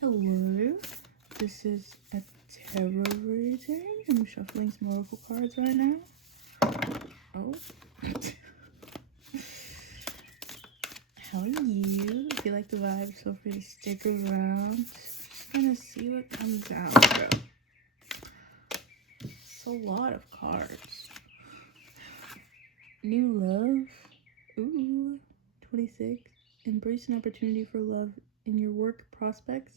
Hello, this is a tarot reading. I'm shuffling some oracle cards right now. Oh. How are you? If you like the vibe, feel free to stick around. Just gonna see what comes out, bro. It's a lot of cards. New love. Ooh. 26. Embrace an opportunity for love in your work prospects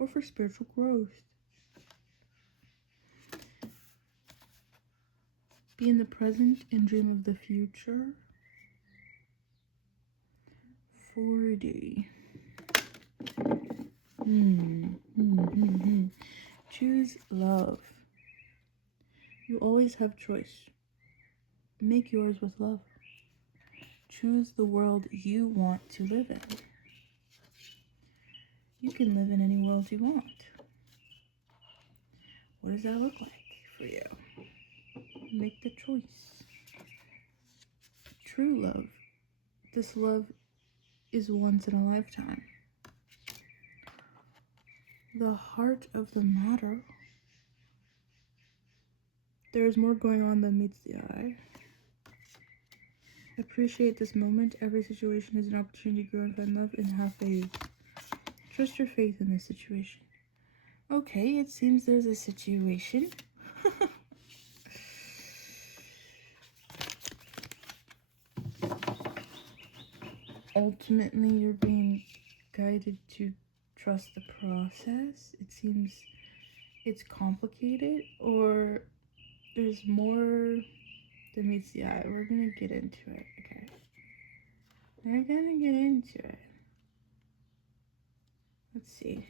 or for spiritual growth. Be in the present and dream of the future. 40. Choose love. You always have choice. Make yours with love. Choose the world you want to live in. You can live in any world you want. What does that look like for you? Make the choice. True love. This love is once in a lifetime. The heart of the matter. There is more going on than meets the eye. Appreciate this moment. Every situation is an opportunity to grow and find love and have faith. Trust your faith in this situation. Okay, it seems there's a situation. Ultimately, you're being guided to trust the process. It seems it's complicated, or there's more than meets the eye. We're gonna get into it, okay? We're gonna get into it. Let's see.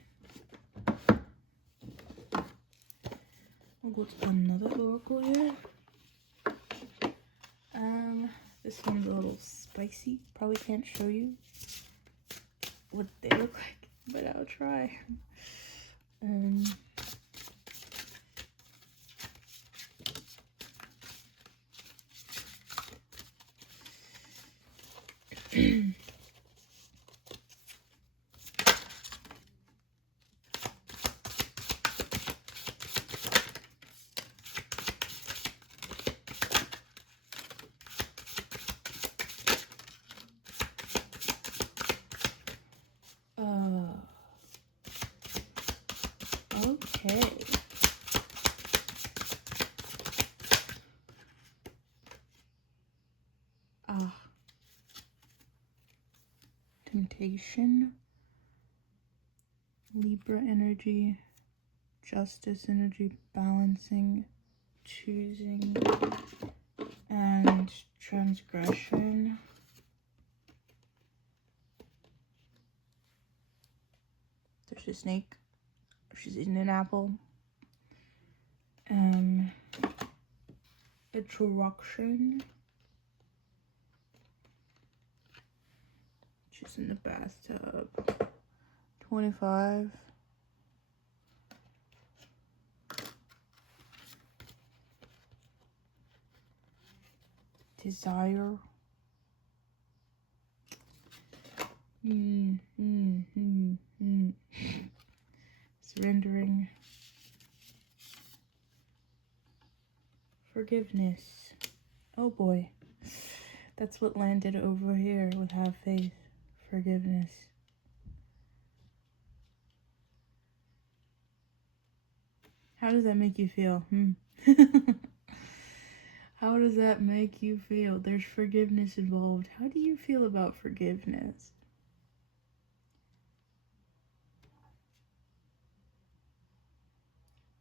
We'll go to another oracle here. This one's a little spicy. Probably can't show you what they look like, but I'll try. Okay. Temptation, Libra energy, justice energy, balancing, choosing, and transgression. There's a snake. She's eating an apple. Attraction. She's in the bathtub. 25. Desire. Surrendering. Forgiveness. Oh boy. That's what landed over here with have faith. Forgiveness. How does that make you feel? How does that make you feel? There's forgiveness involved. How do you feel about forgiveness?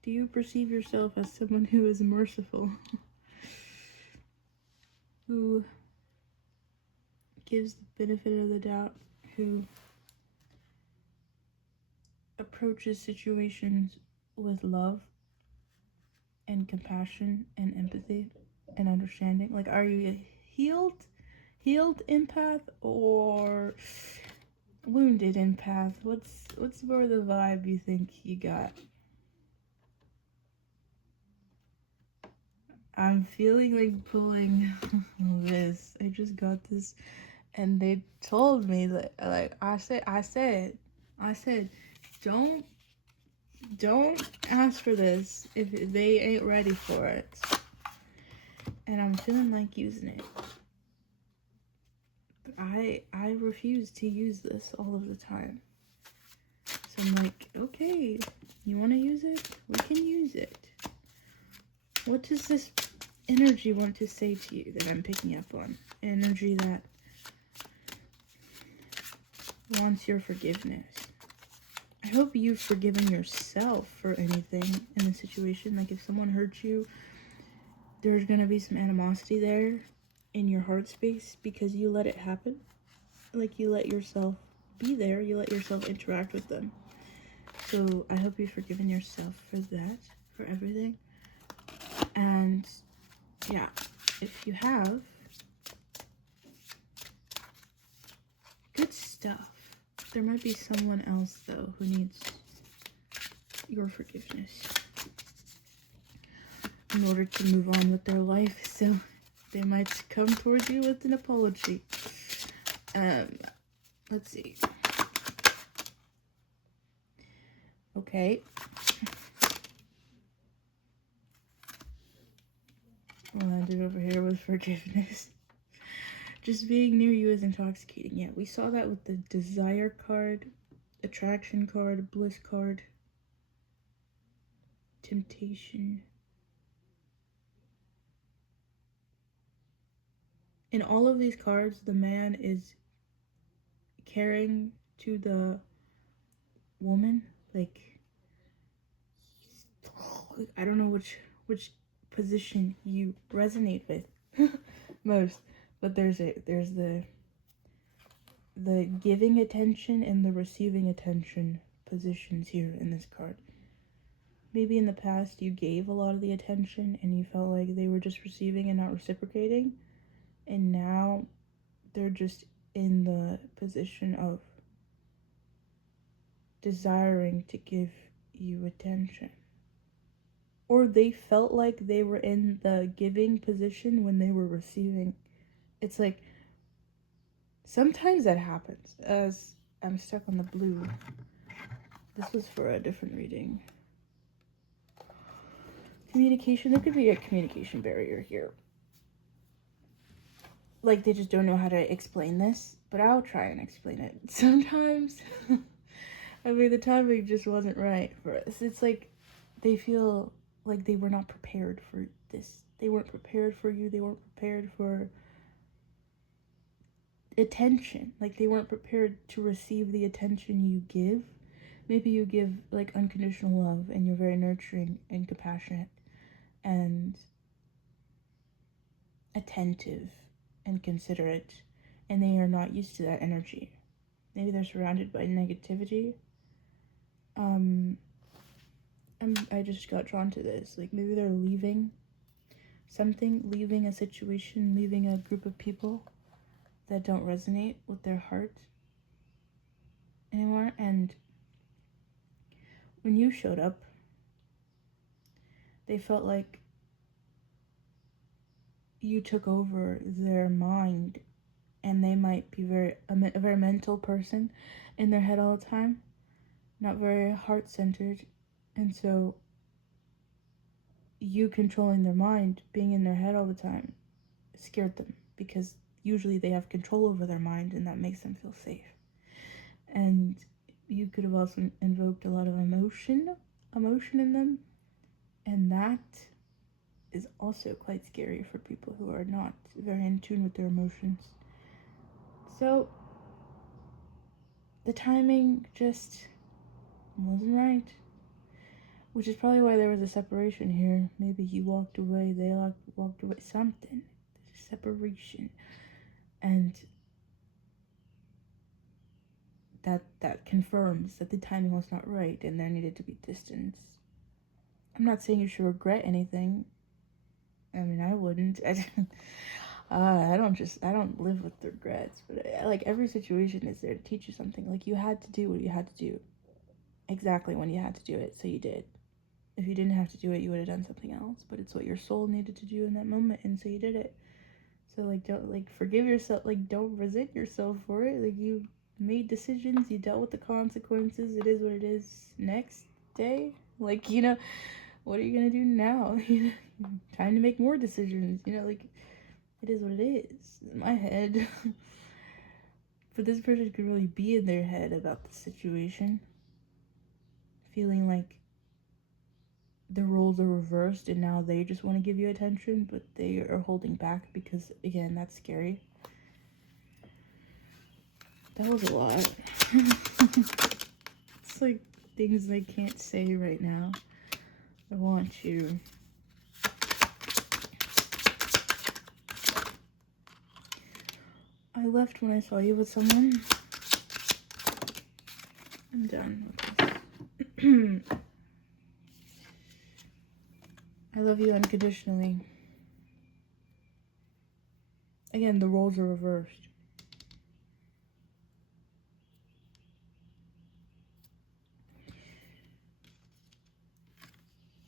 Do you perceive yourself as someone who is merciful? Who gives the benefit of the doubt? Who approaches situations with love and compassion and empathy and understanding? Like, are you a healed empath or wounded empath? What's more the vibe you think you got? I'm feeling like pulling this. I just got this and they told me that, like, I said don't ask for this if they ain't ready for it. And I'm feeling like using it. But I refuse to use this all of the time. So I'm like, okay, you want to use it? We can use it. What does this energy want to say to you that I'm picking up on? Energy that wants your forgiveness. I hope you've forgiven yourself for anything in the situation. Like if someone hurt you, there's going to be some animosity there in your heart space because you let it happen. Like you let yourself be there. You let yourself interact with them. So I hope you've forgiven yourself for that, for everything. And yeah, if you have, good stuff. There might be someone else though who needs your forgiveness in order to move on with their life. So they might come towards you with an apology. Let's see. Okay. We'll end it over here with forgiveness. Just being near you is intoxicating. Yeah, we saw that with the desire card, attraction card, bliss card, temptation. In all of these cards, the man is caring to the woman. Like, I don't know which position you resonate with most, but there's the giving attention and the receiving attention positions here in this card. Maybe in the past you gave a lot of the attention and you felt like they were just receiving and not reciprocating, and now they're just in the position of desiring to give you attention. Or they felt like they were in the giving position when they were receiving. It's like, sometimes that happens. As I'm stuck on the blue. This was for a different reading. Communication. There could be a communication barrier here. Like, they just don't know how to explain this. But I'll try and explain it. Sometimes, I mean, the timing just wasn't right for us. It's like, they feel like they were not prepared for this. They weren't prepared for you. They weren't prepared for attention. Like, they weren't prepared to receive the attention you give. Maybe you give, like, unconditional love and you're very nurturing and compassionate and attentive and considerate, and they are not used to that energy. Maybe they're surrounded by negativity. I just got drawn to this. Like, maybe they're leaving something, leaving a situation, leaving a group of people that don't resonate with their heart anymore. And when you showed up, they felt like you took over their mind, and they might be a very mental person in their head all the time, not very heart-centered. And so you controlling their mind, being in their head all the time, scared them, because usually they have control over their mind and that makes them feel safe. And you could have also invoked a lot of emotion in them, and that is also quite scary for people who are not very in tune with their emotions. So the timing just wasn't right, which is probably why there was a separation here. Maybe he walked away, they walked away, something. There's a separation, and that confirms that the timing was not right and there needed to be distance. I'm not saying you should regret anything. I mean, I wouldn't. I don't live with regrets, but like, every situation is there to teach you something. Like, you had to do what you had to do exactly when you had to do it, so you did. If you didn't have to do it, you would have done something else, but it's what your soul needed to do in that moment, and so you did it. So, like, don't, like, forgive yourself, like, don't resent yourself for it. Like, you made decisions, you dealt with the consequences, it is what it is. Next day, like, you know, what are you gonna do now? Time to make more decisions, you know, like, it is what it is. In my head. But this person could really be in their head about the situation, feeling like the roles are reversed and now they just want to give you attention, but they are holding back because, again, that's scary. That was a lot. It's like things I can't say right now. I want you. I left when I saw you with someone. I'm done with this. I love you unconditionally. Again, the roles are reversed.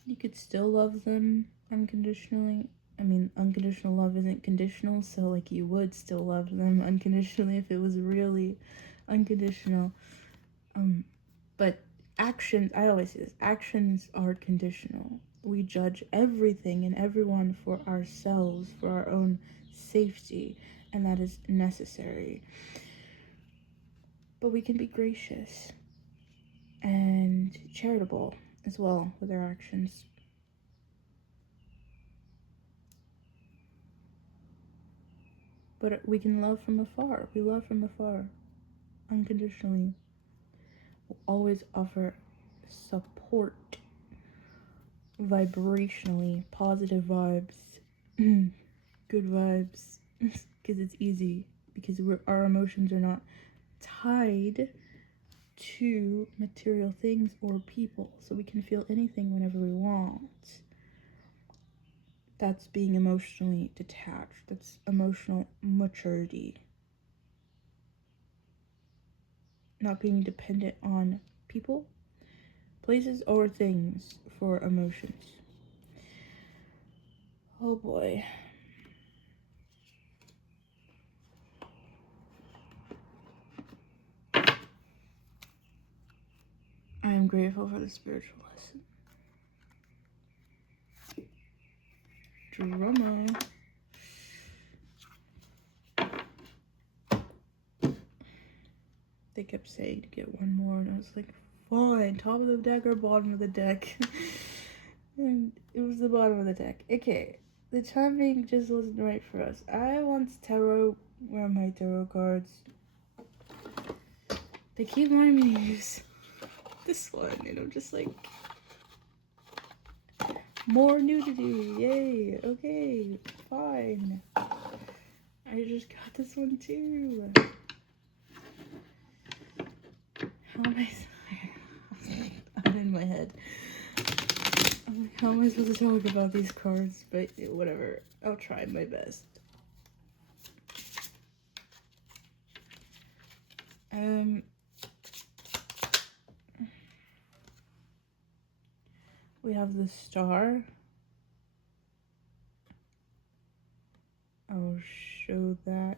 You could still love them unconditionally. I mean, unconditional love isn't conditional, so, like, you would still love them unconditionally if it was really unconditional. But actions, I always say this, actions are conditional. We judge everything and everyone for ourselves, for our own safety, and that is necessary. But we can be gracious and charitable as well with our actions. But we can love from afar. We love from afar, unconditionally. We'll always offer support, vibrationally, positive vibes, good vibes, because it's easy, because our emotions are not tied to material things or people, so we can feel anything whenever we want. That's being emotionally detached. That's emotional maturity. Not being dependent on people, places, or things for emotions. Oh boy. I am grateful for the spiritual lesson. Drama. They kept saying to get one more, and I was like, fine, top of the deck or bottom of the deck? And it was the bottom of the deck. Okay, the timing just wasn't right for us. I want tarot. Where are my tarot cards? They keep wanting me to use this one, and I'm just like, more nudity, yay, okay, fine. I just got this one too. How am I? I'm in my head. I'm like, how am I supposed to talk about these cards? But whatever, I'll try my best. We have the star. I'll show that.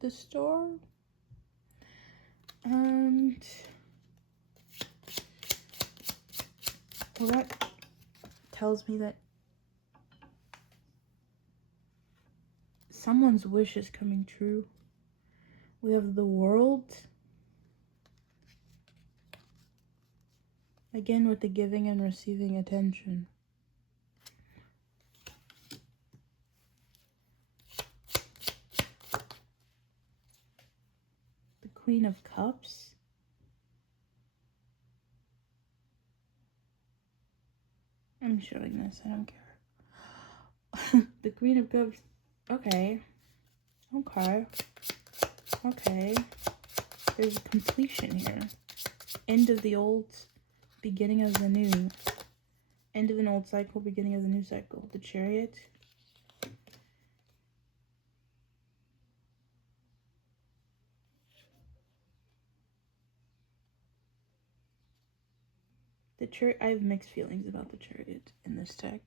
The star. And well, that tells me that someone's wish is coming true. We have the world. Again, with the giving and receiving attention. The Queen of Cups. I'm showing this, I don't care. The Queen of Cups. Okay. Okay. Okay. There's a completion here. End of the old, beginning of the new. End of an old cycle, beginning of the new cycle. The Chariot. I have mixed feelings about the Chariot in this deck.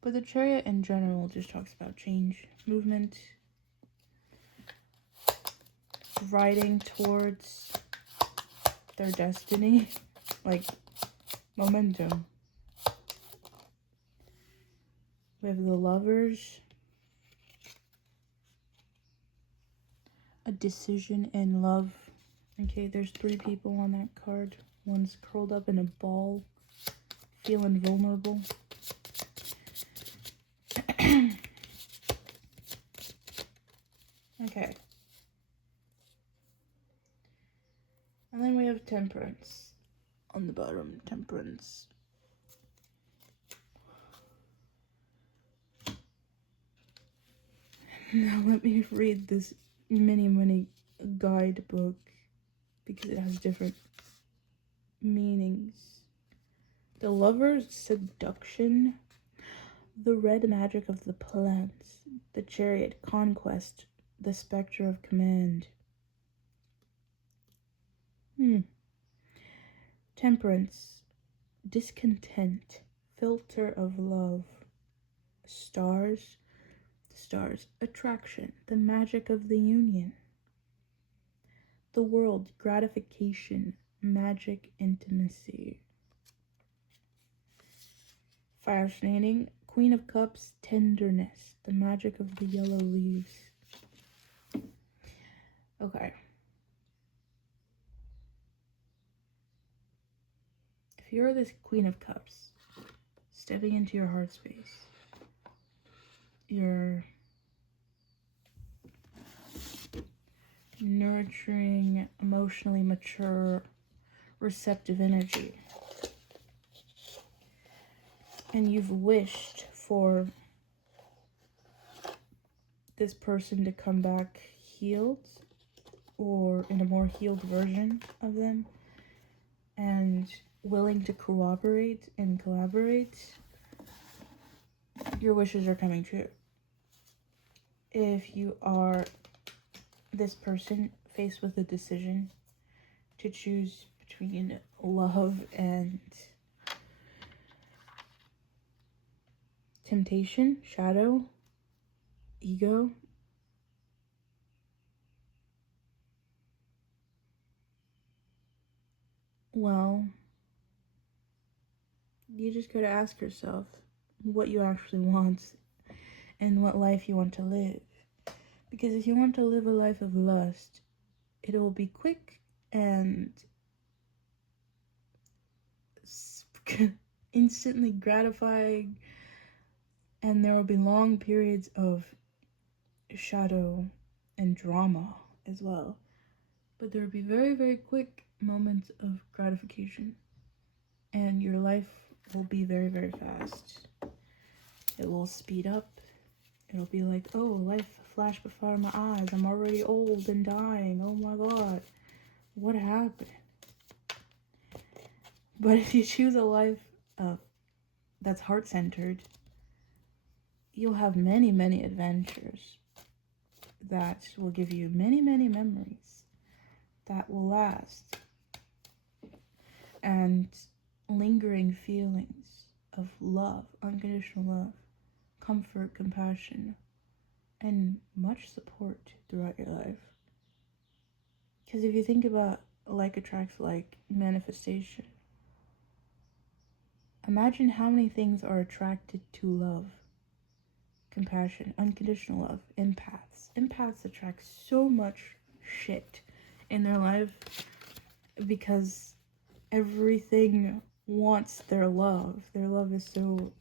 But the Chariot in general just talks about change, movement. riding towards their destiny, like momentum. We have the Lovers, a decision in love. Okay, there's 3 people on that card. One's curled up in a ball, feeling vulnerable. Okay. And then we have Temperance on the bottom. Temperance. Now let me read this mini guidebook because it has different meanings. The Lover's seduction, the red magic of the plants, the Chariot conquest, the specter of command. Temperance, discontent, filter of love. Stars, the stars, attraction, the magic of the union. The World, gratification, magic, intimacy. Fascinating, Queen of Cups, tenderness, the magic of the yellow leaves. Okay. If you're this Queen of Cups, stepping into your heart space, your nurturing, emotionally mature, receptive energy, and you've wished for this person to come back healed or in a more healed version of them and willing to cooperate and collaborate, your wishes are coming true. If you are this person faced with a decision to choose between love and temptation, shadow, ego, well, you just gotta ask yourself what you actually want and what life you want to live. Because if you want to live a life of lust, it will be quick and instantly gratifying, and there will be long periods of shadow and drama as well. But there will be very, very quick moments of gratification, and your life will be very, very fast. It will speed up. It'll be like, oh, life flashed before my eyes. I'm already old and dying. Oh my god. What happened? But if you choose a life that's heart-centered, you'll have many, many adventures that will give you many, many memories that will last. And lingering feelings of love, unconditional love, comfort, compassion, and much support throughout your life. Because if you think about like attracts like manifestation, imagine how many things are attracted to love, compassion, unconditional love, empaths. Empaths attract so much shit in their life because everything wants their love. Their love is so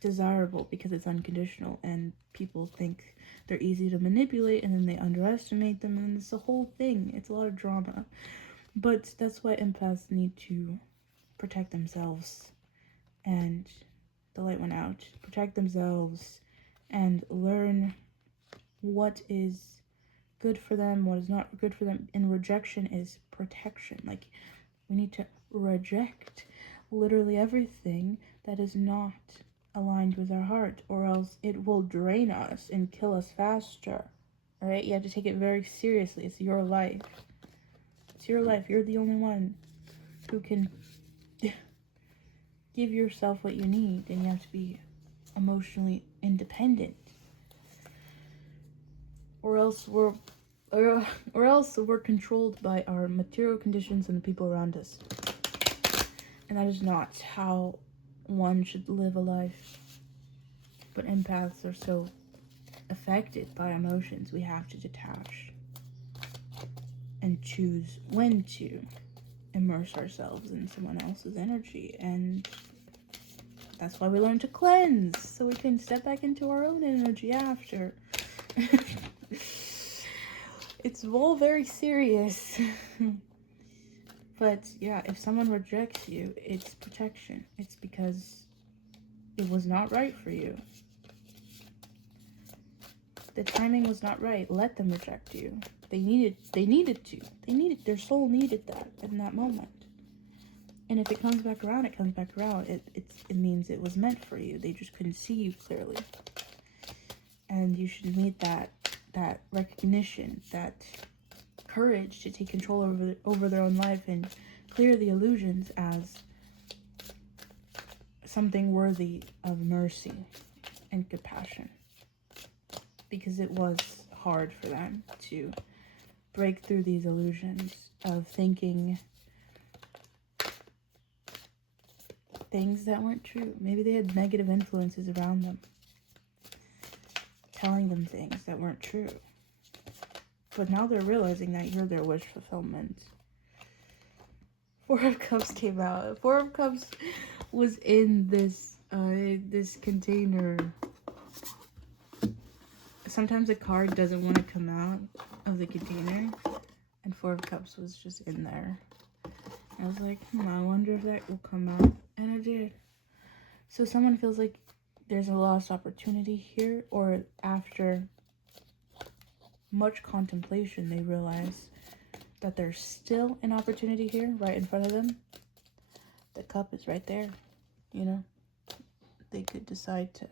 desirable because it's unconditional, and people think they're easy to manipulate, and then they underestimate them, and it's the whole thing. It's a lot of drama. But that's why empaths need to protect themselves, and the light went out. Protect themselves and learn what is good for them, what is not good for them. And rejection is protection. Like, we need to reject literally everything that is not aligned with our heart, or else it will drain us and kill us faster. All right, you have to take it very seriously. It's your life. It's your life. You're the only one who can give yourself what you need, and you have to be emotionally independent, or else we're or else we're controlled by our material conditions and the people around us. And that is not how one should live a life. But empaths are so affected by emotions, we have to detach and choose when to immerse ourselves in someone else's energy. And that's why we learn to cleanse, so we can step back into our own energy after. It's all very serious. But yeah, if someone rejects you, it's protection. It's because it was not right for you. The timing was not right. Let them reject you. They needed to. Their soul needed that in that moment. And if it comes back around, it comes back around. It means it was meant for you. They just couldn't see you clearly. And you should meet that recognition, that courage to take control over their own life and clear the illusions as something worthy of mercy and compassion. Because it was hard for them to break through these illusions of thinking things that weren't true. Maybe they had negative influences around them, telling them things that weren't true. But now they're realizing that you're their wish fulfillment. Four of Cups came out. Four of Cups was in this container. Sometimes a card doesn't want to come out of the container, and Four of Cups was just in there. I was like, I wonder if that will come out, and it did. So someone feels like there's a lost opportunity here, or after much contemplation, they realize that there's still an opportunity here, right in front of them. The cup is right there, you know? They could decide to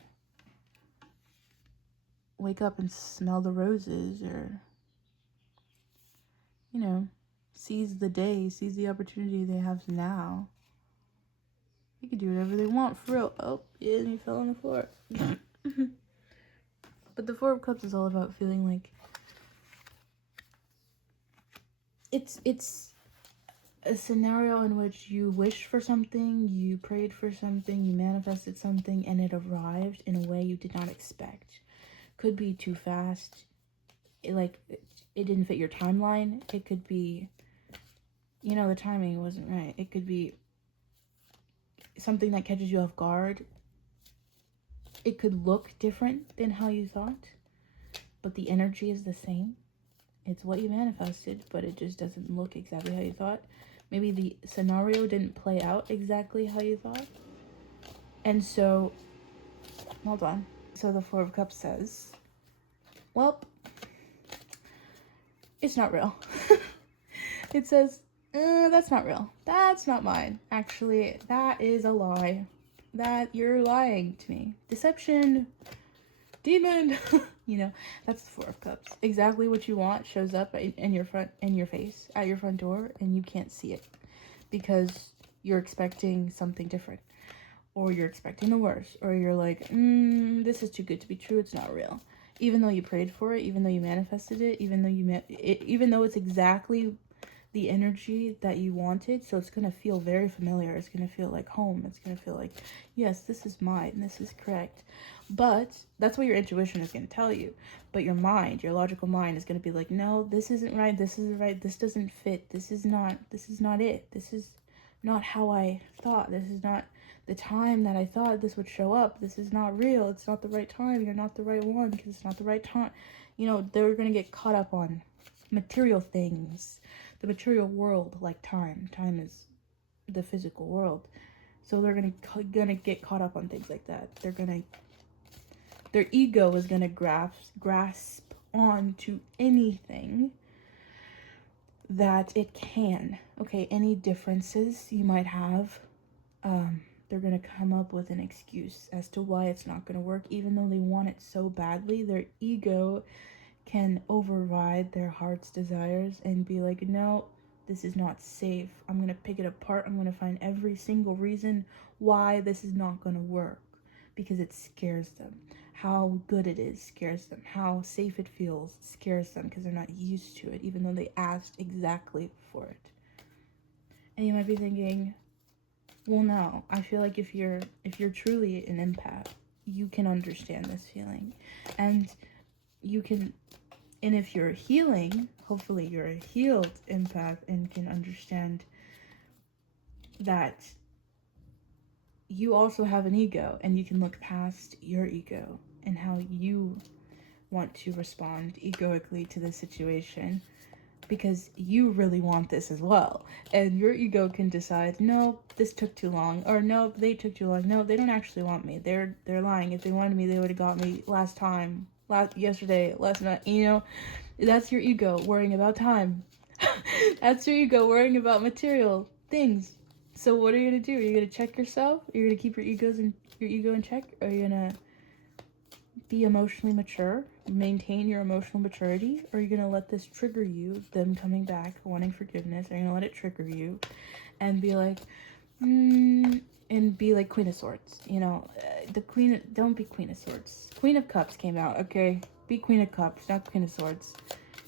wake up and smell the roses, or, you know, seize the day, seize the opportunity they have now. They could do whatever they want, for real. Oh, yeah, and he fell on the floor. But the Four of Cups is all about feeling like it's a scenario in which you wished for something, you prayed for something, you manifested something, and it arrived in a way you did not expect. Could be too fast. It didn't fit your timeline. It could be, the timing wasn't right. It could be something that catches you off guard. It could look different than how you thought, but the energy is the same. It's what you manifested, but it just doesn't look exactly how you thought. Maybe the scenario didn't play out exactly how you thought. And so, hold on. So the Four of Cups says, well, it's not real. It says, that's not real. That's not mine. Actually, that is a lie. That you're lying to me. Deception. Demon. That's the Four of Cups. Exactly what you want shows up in your face, at your front door, and you can't see it because you're expecting something different, or you're expecting the worst, or you're like, this is too good to be true. It's not real. Even though you prayed for it, even though you manifested it, even though it's exactly the energy that you wanted, so it's gonna feel very familiar. It's gonna feel like home. It's gonna feel like, yes, this is mine. This is correct. But that's what your intuition is gonna tell you. But your mind, your logical mind, is gonna be like, no, this isn't right. This isn't right. This doesn't fit. This is not it. This is not how I thought. This is not the time that I thought this would show up. This is not real. It's not the right time. You're not the right one because it's not the right time. They're gonna get caught up on material things, the material world, like time. Time is the physical world, so they're gonna get caught up on things like that. Their ego is gonna grasp on to anything that it can. Okay, any differences you might have, they're gonna come up with an excuse as to why it's not gonna work, even though they want it so badly. Their ego can override their heart's desires and be like, no, this is not safe. I'm going to pick it apart. I'm going to find every single reason why this is not going to work, because it scares them. How good it is scares them. How safe it feels scares them because they're not used to it, even though they asked exactly for it. And you might be thinking, well, no, I feel like if you're truly an empath, you can understand this feeling. And you can, and if you're healing, hopefully you're a healed empath and can understand that you also have an ego, and you can look past your ego and how you want to respond egoically to the situation, because you really want this as well. And your ego can decide, no, this took too long, or no, they took too long. No, they don't actually want me. They're lying. If they wanted me, they would have got me yesterday, last night. You know, that's your ego worrying about time. That's your ego worrying about material things. So what are you gonna do? Are you gonna check yourself? You're gonna keep your ego in check? Or are you gonna be emotionally mature, maintain your emotional maturity? Or are you gonna let this trigger you, them coming back, wanting forgiveness? Are you gonna let it trigger you and be like, and be like Queen of Swords? You know, don't be Queen of Swords. Queen of Cups came out, okay? Be Queen of Cups, not Queen of Swords.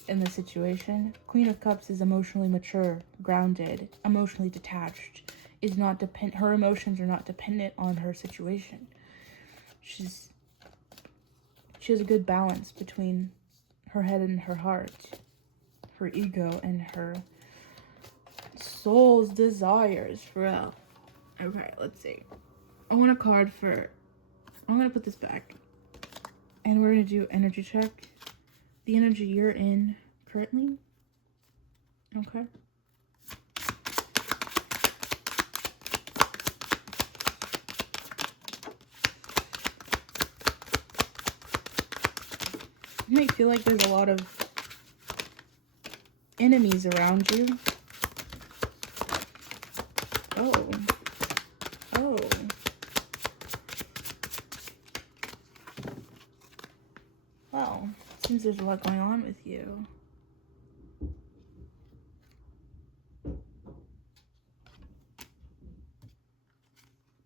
In the situation, Queen of Cups is emotionally mature, grounded, emotionally detached. Is not her emotions are not dependent on her situation. She has a good balance between her head and her heart, her ego and her soul's desires for real. Okay, let's see. I want a card for, I'm gonna put this back and we're gonna do energy check. The energy you're in currently. Okay. You might feel like there's a lot of enemies around you. Oh. Well, seems there's a lot going on with you.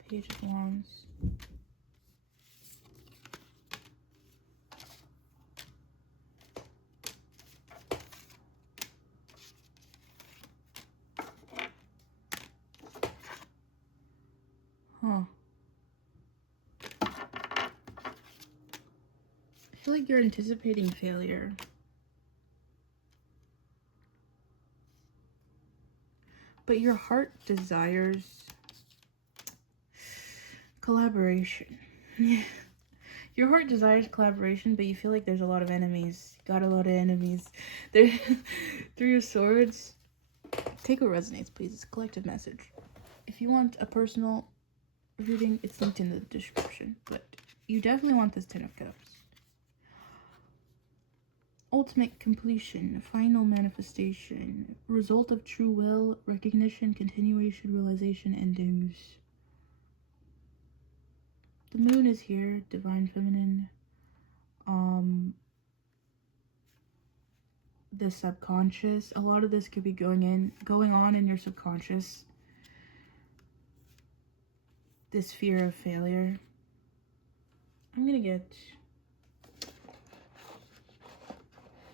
Page of Wands. Huh. I feel like you're anticipating failure. But your heart desires collaboration. Your heart desires collaboration, but you feel like there's a lot of enemies. Got a lot of enemies. There, 3 of Swords. Take what resonates, please. It's a collective message. If you want a personal reading, it's linked in the description. But you definitely want this 10 of Cups. Ultimate completion, final manifestation, result of true will, recognition, continuation, realization, endings. The moon is here, divine feminine. The subconscious. A lot of this could be going on in your subconscious. This fear of failure. I'm gonna get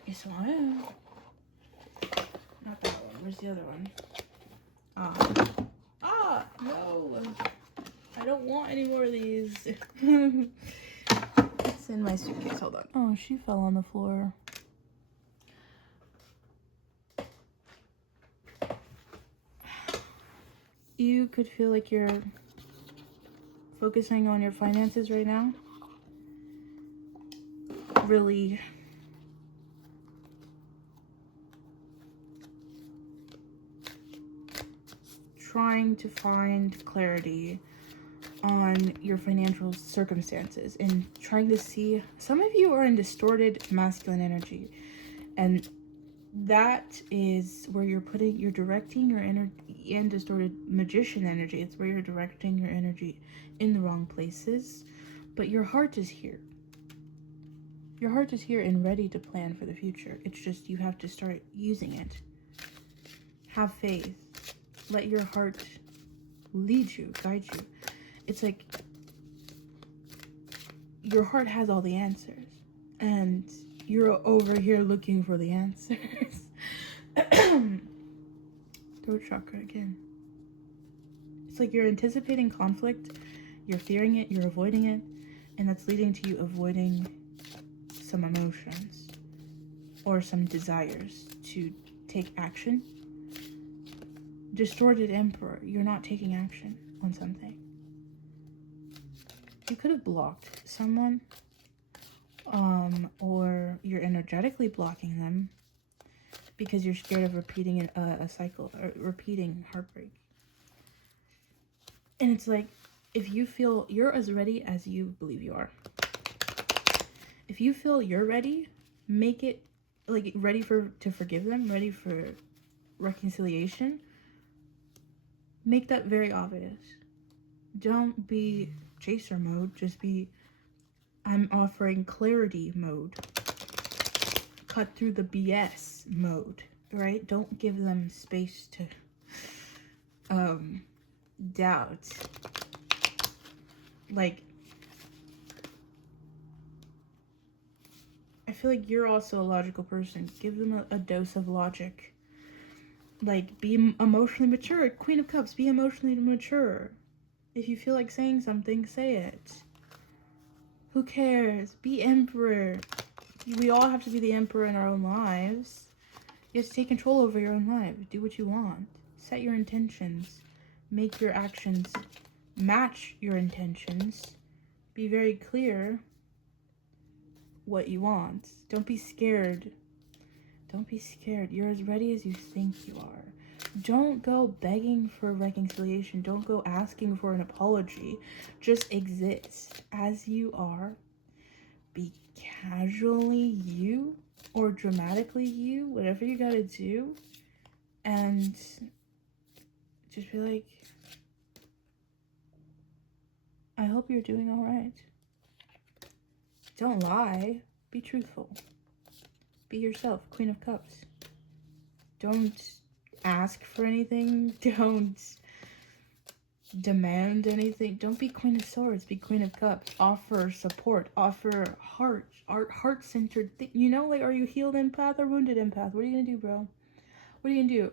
this one. Not that one. Where's the other one? No. I don't want any more of these. It's in my suitcase. Hold on. Oh, she fell on the floor. You could feel like you're focusing on your finances right now. Really trying to find clarity on your financial circumstances and trying to see, some of you are in distorted masculine energy, and that is where you're directing your energy, and distorted magician energy. It's where you're directing your energy in the wrong places, but your heart is here. Your heart is here and ready to plan for the future. It's just you have to start using it. Have faith. Let your heart lead you, guide you. It's like your heart has all the answers, and you're over here looking for the answers. Throat chakra again. It's like you're anticipating conflict, you're fearing it, you're avoiding it, and that's leading to you avoiding some emotions or some desires to take action. Distorted Emperor, you're not taking action on something. You could have blocked someone, or you're energetically blocking them because you're scared of repeating a cycle, or repeating heartbreak. And it's like, if you feel you're as ready as you believe you are, if you feel you're ready, make it like ready to forgive them, ready for reconciliation. Make that very obvious. Don't be chaser mode, just be I'm offering clarity mode. Cut through the BS mode, right? Don't give them space to doubt. Like, I feel like you're also a logical person. Give them a dose of logic. Like, be emotionally mature. Queen of Cups, be emotionally mature. If you feel like saying something, say it. Who cares? Be Emperor. We all have to be the Emperor in our own lives. You have to take control over your own life. Do what you want. Set your intentions. Make your actions match your intentions. Be very clear what you want. Don't be scared. Don't be scared. You're as ready as you think you are. Don't go begging for reconciliation. Don't go asking for an apology. Just exist as you are. Be casually you or dramatically you, whatever you gotta do. And just be like, I hope you're doing all right. Don't lie. Be truthful. Be yourself, Queen of Cups. Don't ask for anything. Don't demand anything. Don't be Queen of Swords. Be Queen of Cups. Offer support. Offer heart-centered thing. You know, like, are you healed empath or wounded empath? What are you gonna do, bro? What are you gonna do?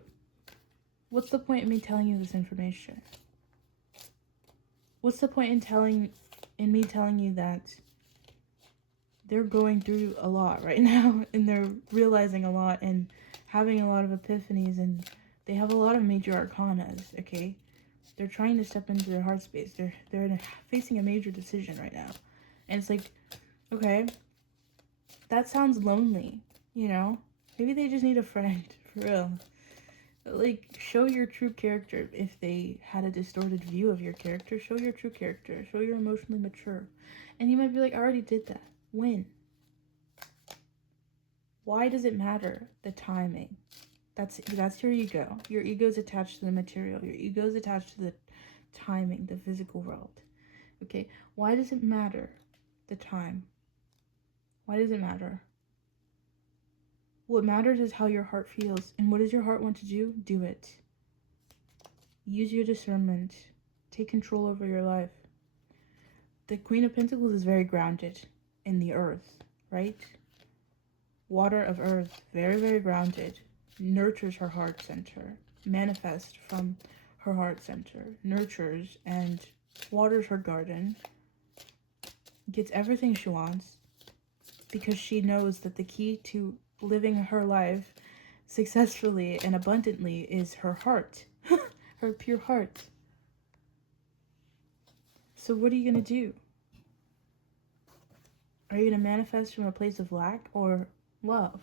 What's the point in me telling you this information? What's the point in me telling you that they're going through a lot right now, and they're realizing a lot and having a lot of epiphanies, and they have a lot of major arcanas, okay? They're trying to step into their heart space. They're facing a major decision right now. And it's like, okay, that sounds lonely, you know? Maybe they just need a friend, for real. Like, show your true character. If they had a distorted view of your character, show your true character. Show you're emotionally mature. And you might be like, I already did that. When? Why does it matter? The timing. That's your ego. Your ego is attached to the material. Your ego is attached to the timing, the physical world. Okay? Why does it matter? The time. Why does it matter? What matters is how your heart feels. And what does your heart want to do? Do it. Use your discernment. Take control over your life. The Queen of Pentacles is very grounded in the earth, right? Water of earth, very, very grounded. Nurtures her heart center. Manifests from her heart center. Nurtures and waters her garden. Gets everything she wants. Because she knows that the key to living her life successfully and abundantly is her heart. Her pure heart. So what are you going to do? Are you going to manifest from a place of lack or love?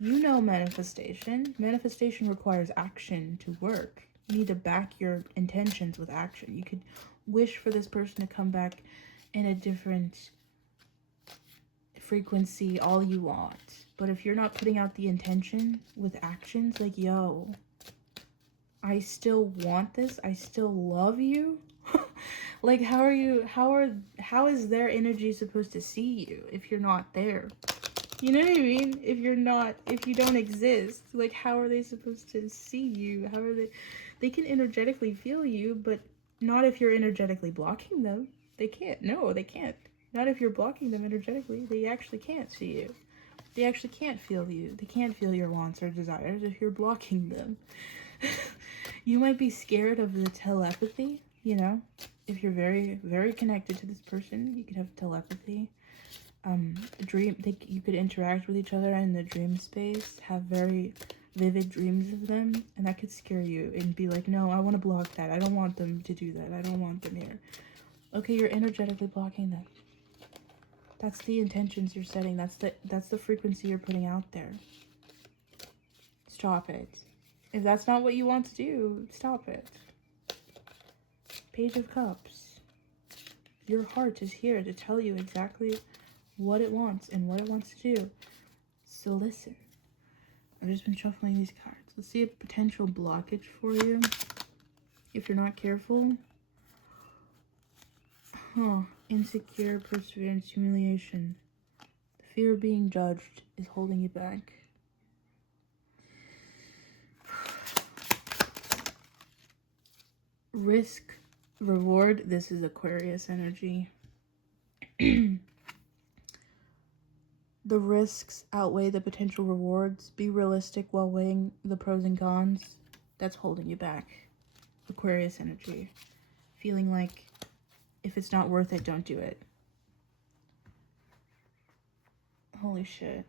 You know manifestation. Manifestation requires action to work. You need to back your intentions with action. You could wish for this person to come back in a different frequency all you want. But if you're not putting out the intention with actions, like, yo, I still want this. I still love you. Like, how is their energy supposed to see you if you're not there? You know what I mean? If you don't exist, like, how are they supposed to see you? How are they can energetically feel you, but not if you're energetically blocking them. They can't. No, they can't. Not if you're blocking them energetically. They actually can't see you. They actually can't feel you. They can't feel your wants or desires if you're blocking them. You might be scared of the telepathy, you know? If you're very, very connected to this person, you could have telepathy. You could interact with each other in the dream space, have very vivid dreams of them, and that could scare you and be like, no, I want to block that. I don't want them to do that. I don't want them here. Okay, you're energetically blocking them. That's the intentions you're setting. That's the frequency you're putting out there. Stop it. If that's not what you want to do, stop it. Page of Cups. Your heart is here to tell you exactly what it wants and what it wants to do. So listen. I've just been shuffling these cards. Let's see a potential blockage for you. If you're not careful. Insecure, perseverance, humiliation. The fear of being judged is holding you back. Risk, reward. This is Aquarius energy. The risks outweigh the potential rewards. Be realistic while weighing the pros and cons. That's holding you back. Aquarius energy. Feeling like if it's not worth it, don't do it. Holy shit.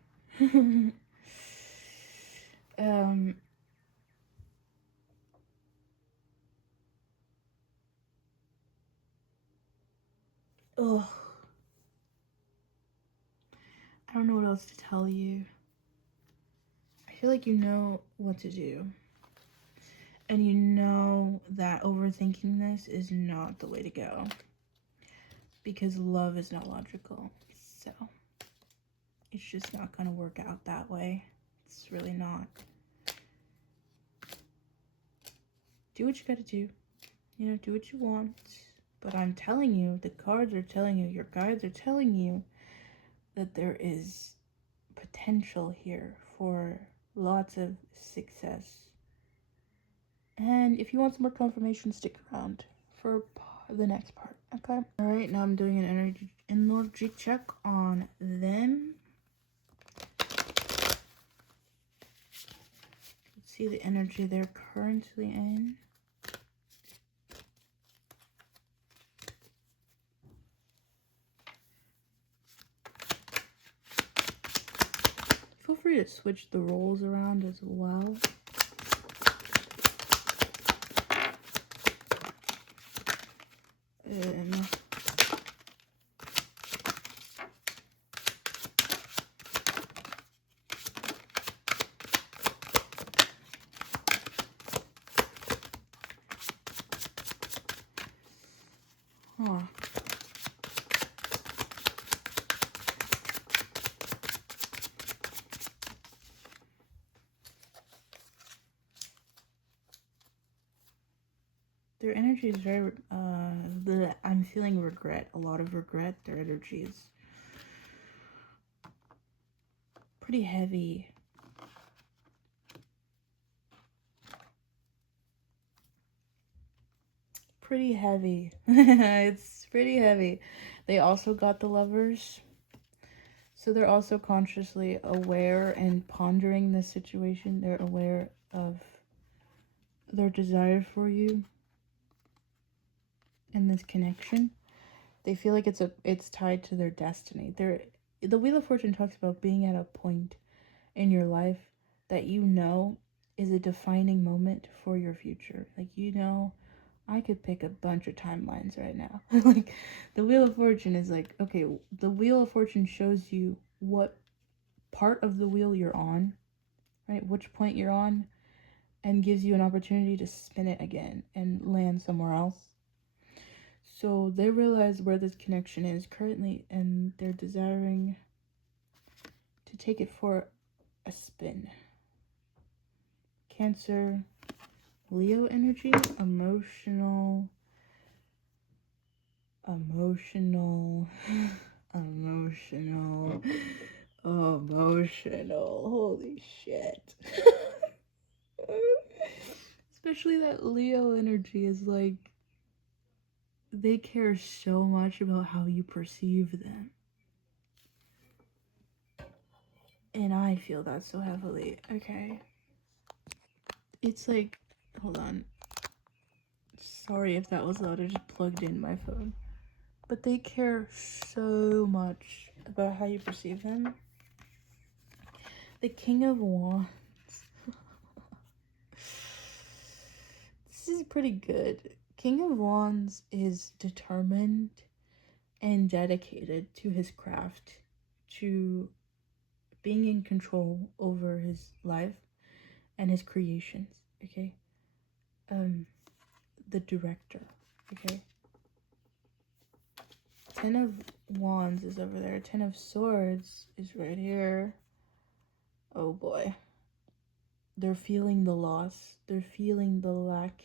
Ugh. I don't know what else to tell you. I feel like you know what to do. And you know that overthinking this is not the way to go. Because love is not logical. So, it's just not going to work out that way. It's really not. Do what you gotta do. You know, do what you want. But I'm telling you, the cards are telling you, your guides are telling you that there is potential here for lots of success. And if you want some more confirmation, stick around for the next part, okay? Alright, now I'm doing an energy check on them. Let's see the energy they're currently in. Feel free to switch the roles around as well. Their energy is very, I'm feeling regret, a lot of regret. Their energy is pretty heavy. Pretty heavy. It's pretty heavy. They also got the Lovers. So they're also consciously aware and pondering this situation. They're aware of their desire for you and this connection. They feel like it's tied to their destiny. The Wheel of Fortune talks about being at a point in your life that you know is a defining moment for your future. Like, you know, I could pick a bunch of timelines right now. Like, the Wheel of Fortune is like, okay, the Wheel of Fortune shows you what part of the wheel you're on, right? Which point you're on, and gives you an opportunity to spin it again and land somewhere else. So they realize where this connection is currently, and they're desiring to take it for a spin. Cancer, Leo energy, emotional. Holy shit. Especially that Leo energy is like, they care so much about how you perceive them. And I feel that so heavily. Okay. It's like, hold on. Sorry if that was loud, I just plugged in my phone. But they care so much about how you perceive them. The King of Wands. This is pretty good. King of Wands is determined and dedicated to his craft, to being in control over his life and his creations, okay? The director, okay? Ten of Wands is over there. Ten of Swords is right here. Oh boy. They're feeling the loss. They're feeling the lack.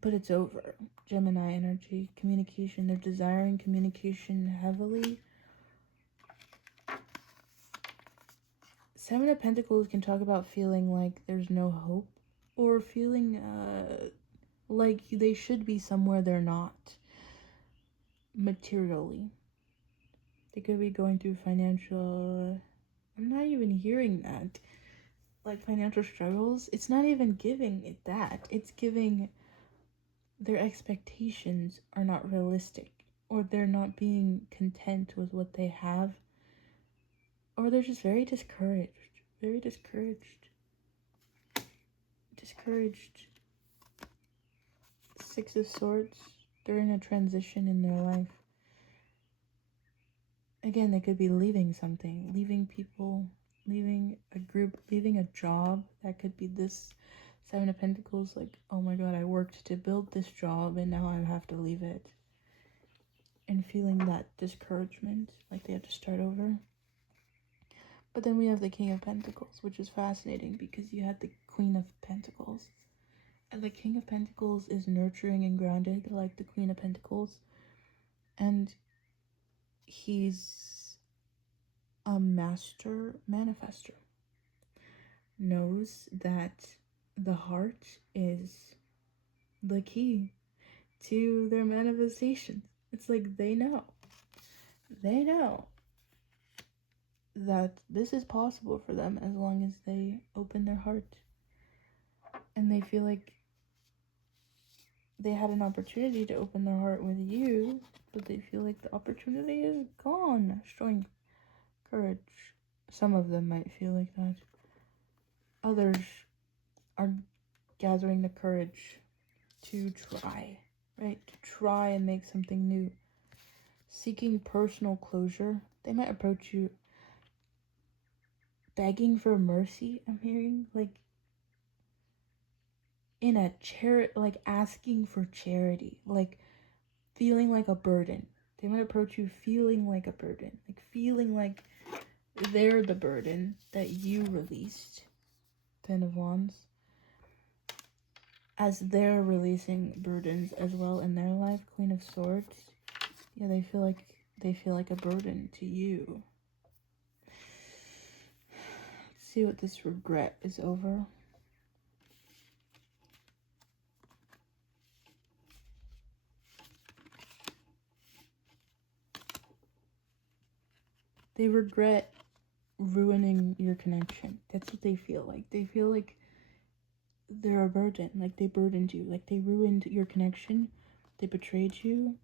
But it's over. Gemini energy, communication. They're desiring communication heavily. Seven of Pentacles can talk about feeling like there's no hope, or feeling like they should be somewhere they're not, materially. They could be going through financial... I'm not even hearing that. Like financial struggles. It's not even giving it that. It's giving their expectations are not realistic, or they're not being content with what they have, or they're just very discouraged. Very discouraged. Discouraged. Six of Swords. They're in a transition in their life. Again, they could be leaving something, leaving people, leaving a group, leaving a job. That could be this Seven of Pentacles, like, oh my god, I worked to build this job and now I have to leave it. And feeling that discouragement, like they have to start over. But then we have the King of Pentacles, which is fascinating because you had the Queen of Pentacles. And the King of Pentacles is nurturing and grounded like the Queen of Pentacles. And he's a master manifester. Knows that the heart is the key to their manifestations. It's like they know that this is possible for them as long as they open their heart. And they feel like they had an opportunity to open their heart with you, but they feel like the opportunity is gone. Showing courage. Some of them might feel like that. Others are gathering the courage to try, right? To try and make something new. Seeking personal closure. They might approach you begging for mercy, I'm hearing. Like, in a like asking for charity. Like, feeling like a burden. They might approach you feeling like a burden. Like, feeling like they're the burden that you released. Ten of Wands. As they're releasing burdens as well in their life. Queen of Swords. Yeah, they feel like a burden to you. Let's see what this regret is over. They regret ruining your connection. That's what they feel like. They feel like they're a burden. Like they burdened you. Like they ruined your connection. They betrayed you.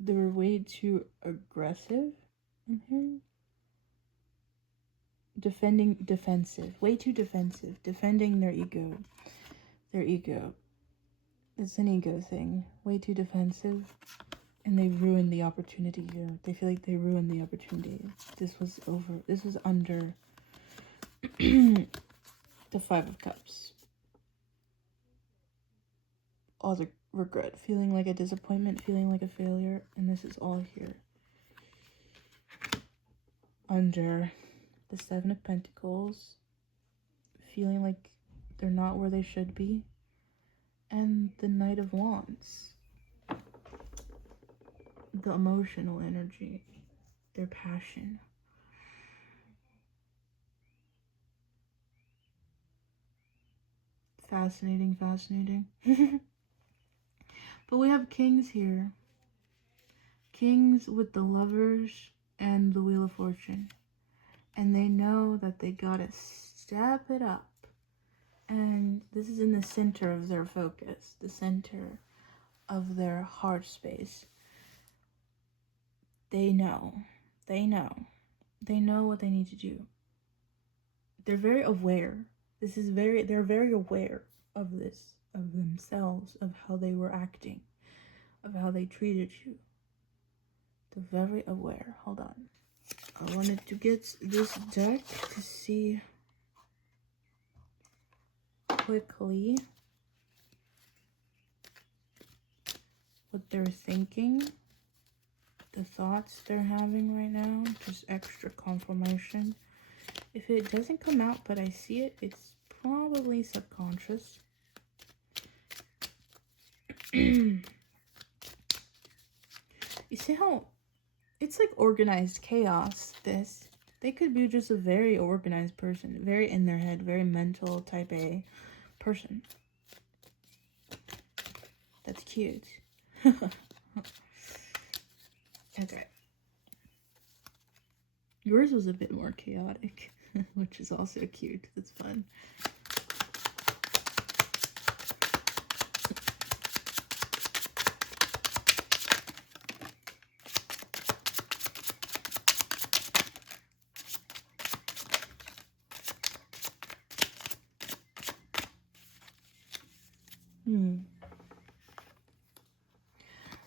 They were way too aggressive in here. Defensive. Way too defensive. Defending their ego. Their ego. It's an ego thing. Way too defensive. And they ruined the opportunity here. They feel like they ruined the opportunity. This was over. This was under the Five of Cups. All the regret. Feeling like a disappointment. Feeling like a failure. And this is all here. Under the Seven of Pentacles. Feeling like they're not where they should be. And the Knight of Wands. The emotional energy. Their passion. Fascinating, fascinating. But we have kings here. Kings with the lovers and the Wheel of Fortune. And they know that they gotta step it up. And this is in the center of their focus, the center of their heart space. They know. They know what they need to do. They're very aware. They're very aware of this, of themselves, of how they were acting, of how they treated you. They're very aware. Hold on. I wanted to get this deck to see quickly what they're thinking, the thoughts they're having right now, just extra confirmation. If it doesn't come out but I see it, it's probably subconscious. You see how it's like organized chaos, this. They could be just a very organized person, very in their head, very mental type A person. That's cute. Okay. Yours was a bit more chaotic, which is also cute. That's fun.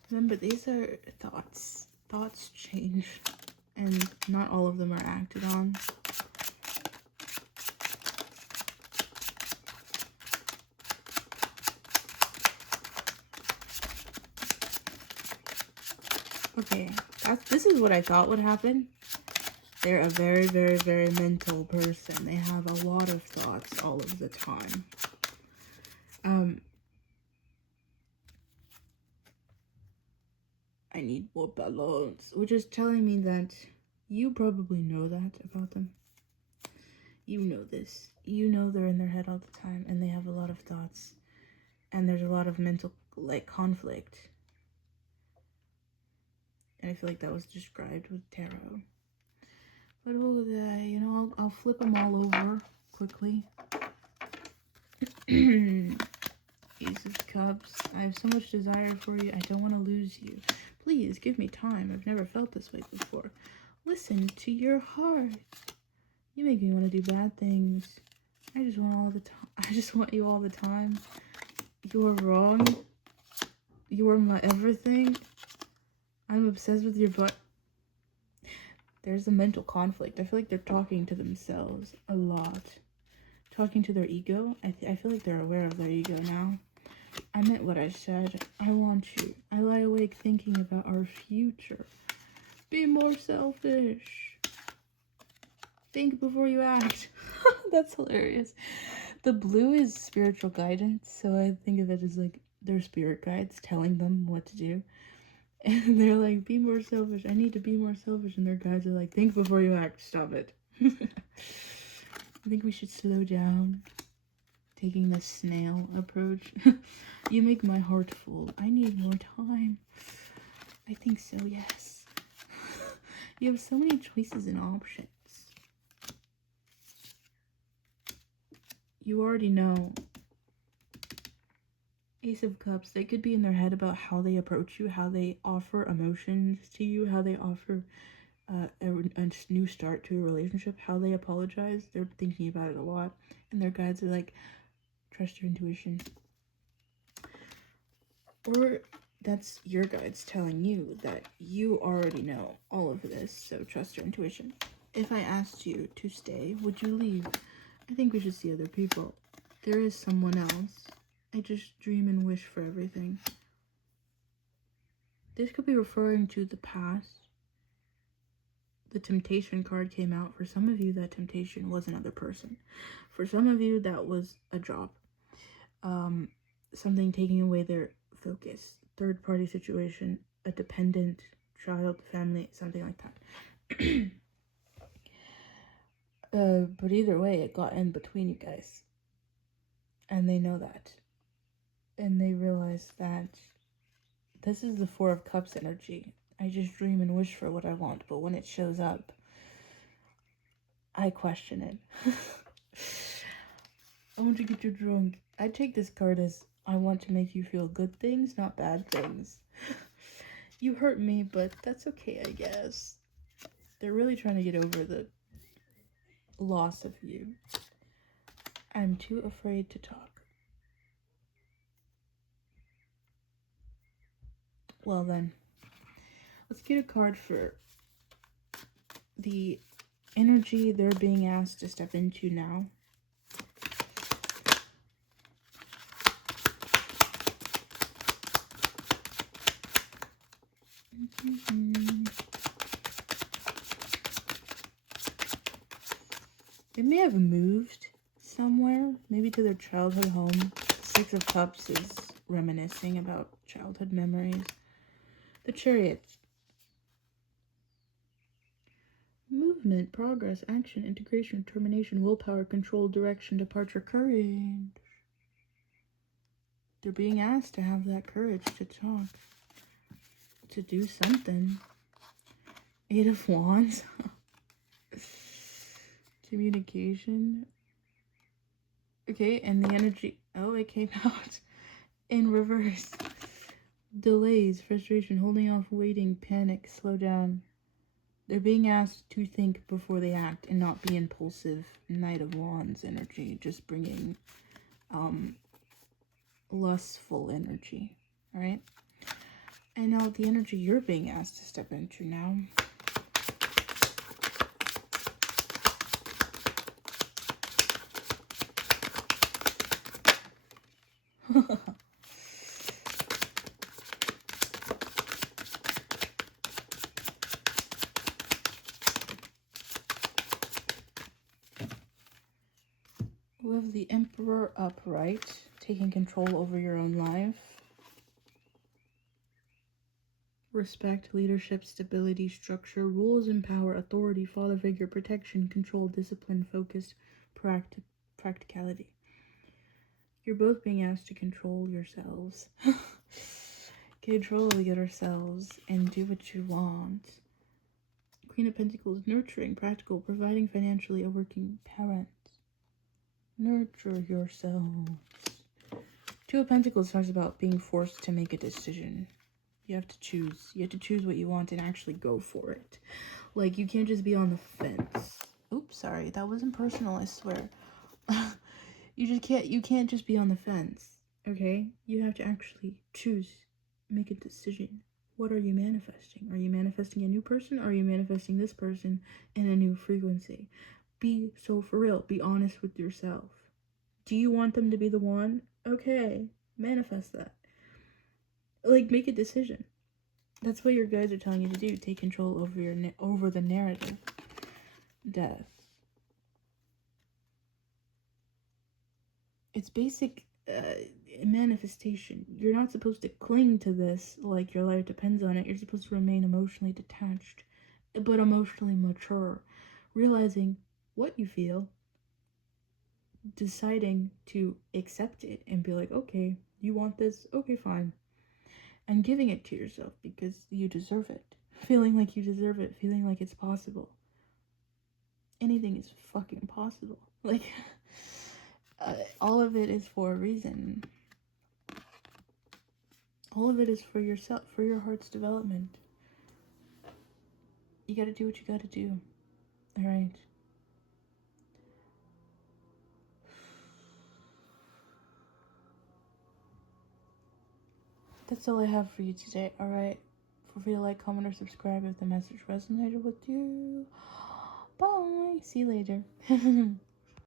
Remember, these are thoughts. Thoughts change, and not all of them are acted on. Okay, this is what I thought would happen. They're a very, very, very mental person. They have a lot of thoughts all of the time. I need more balloons, which is telling me that you probably know that about them. You know this. You know they're in their head all the time, and they have a lot of thoughts, and there's a lot of mental, like, conflict. And I feel like that was described with tarot. But you know, I'll flip them all over quickly. Ace of Cups. I have so much desire for you. I don't want to lose you. Please give me time. I've never felt this way before. Listen to your heart. You make me want to do bad things. I just want all the time. I just want you all the time. You are wrong. You are my everything. I'm obsessed with your butt. There's a mental conflict. I feel like they're talking to themselves a lot. Talking to their ego. I feel like they're aware of their ego now. I meant what I said. I want you. I lie awake thinking about our future. Be more selfish. Think before you act. That's hilarious. The blue is spiritual guidance, so I think of it as like their spirit guides telling them what to do. And they're like, be more selfish. I need to be more selfish. And their guides are like, think before you act. Stop it. I think we should slow down. Taking the snail approach. You make my heart full. I need more time. I think so, yes. You have so many choices and options. You already know. Ace of Cups, they could be in their head about how they approach you, how they offer emotions to you, how they offer a new start to a relationship, how they apologize. They're thinking about it a lot. And their guides are like, trust your intuition. Or that's your guides telling you that you already know all of this, so trust your intuition. If I asked you to stay, would you leave? I think we should see other people. There is someone else. I just dream and wish for everything. This could be referring to the past. The temptation card came out. For some of you, that temptation was another person. For some of you, that was a job. Something taking away their focus. Third party situation, a dependent child, family, something like that. But either way, it got in between you guys. And they know that. And they realize that this is the Four of Cups energy. I just dream and wish for what I want, but when it shows up, I question it. I want to get you drunk. I take this card as I want to make you feel good things, not bad things. You hurt me, but that's okay, I guess. They're really trying to get over the loss of you. I'm too afraid to talk. Well then, let's get a card for the energy they're being asked to step into now. They may have moved somewhere, maybe to their childhood home. Six of Cups is reminiscing about childhood memories. The Chariot. Movement, progress, action, integration, determination, willpower, control, direction, departure, courage. They're being asked to have that courage to talk, to do something. Eight of Wands. Communication. Okay, and the energy. Oh, it came out in reverse. Delays, frustration, holding off, waiting, panic, slow down. They're being asked to think before they act and not be impulsive. Knight of Wands energy, just bringing lustful energy, all right? And now the energy you're being asked to step into now. We have the Emperor upright, taking control over your own life. Respect, leadership, stability, structure, rules and power, authority, father figure, protection, control, discipline, focus, practicality. You're both being asked to control yourselves. Control yourselves and do what you want. Queen of Pentacles, nurturing, practical, providing financially, a working parent. Nurture yourselves. Two of Pentacles talks about being forced to make a decision. You have to choose. You have to choose what you want and actually go for it. Like, you can't just be on the fence. Oops, sorry. That wasn't personal, I swear. You can't just be on the fence, okay? You have to actually choose. Make a decision. What are you manifesting? Are you manifesting a new person? Or are you manifesting this person in a new frequency? Be so for real. Be honest with yourself. Do you want them to be the one? Okay, manifest that. Like, make a decision. That's what your guides are telling you to do. Take control over over the narrative. Death. It's basic manifestation. You're not supposed to cling to this like your life depends on it. You're supposed to remain emotionally detached, but emotionally mature. Realizing what you feel, deciding to accept it and be like, okay, you want this? Okay, fine. And giving it to yourself because you deserve it. Feeling like you deserve it. Feeling like it's possible. Anything is fucking possible. Like, all of it is for a reason. All of it is for yourself, for your heart's development. You gotta do what you gotta do. Alright. That's all I have for you today, alright? Feel free to like, comment, or subscribe if the message resonated with you. Bye! See you later.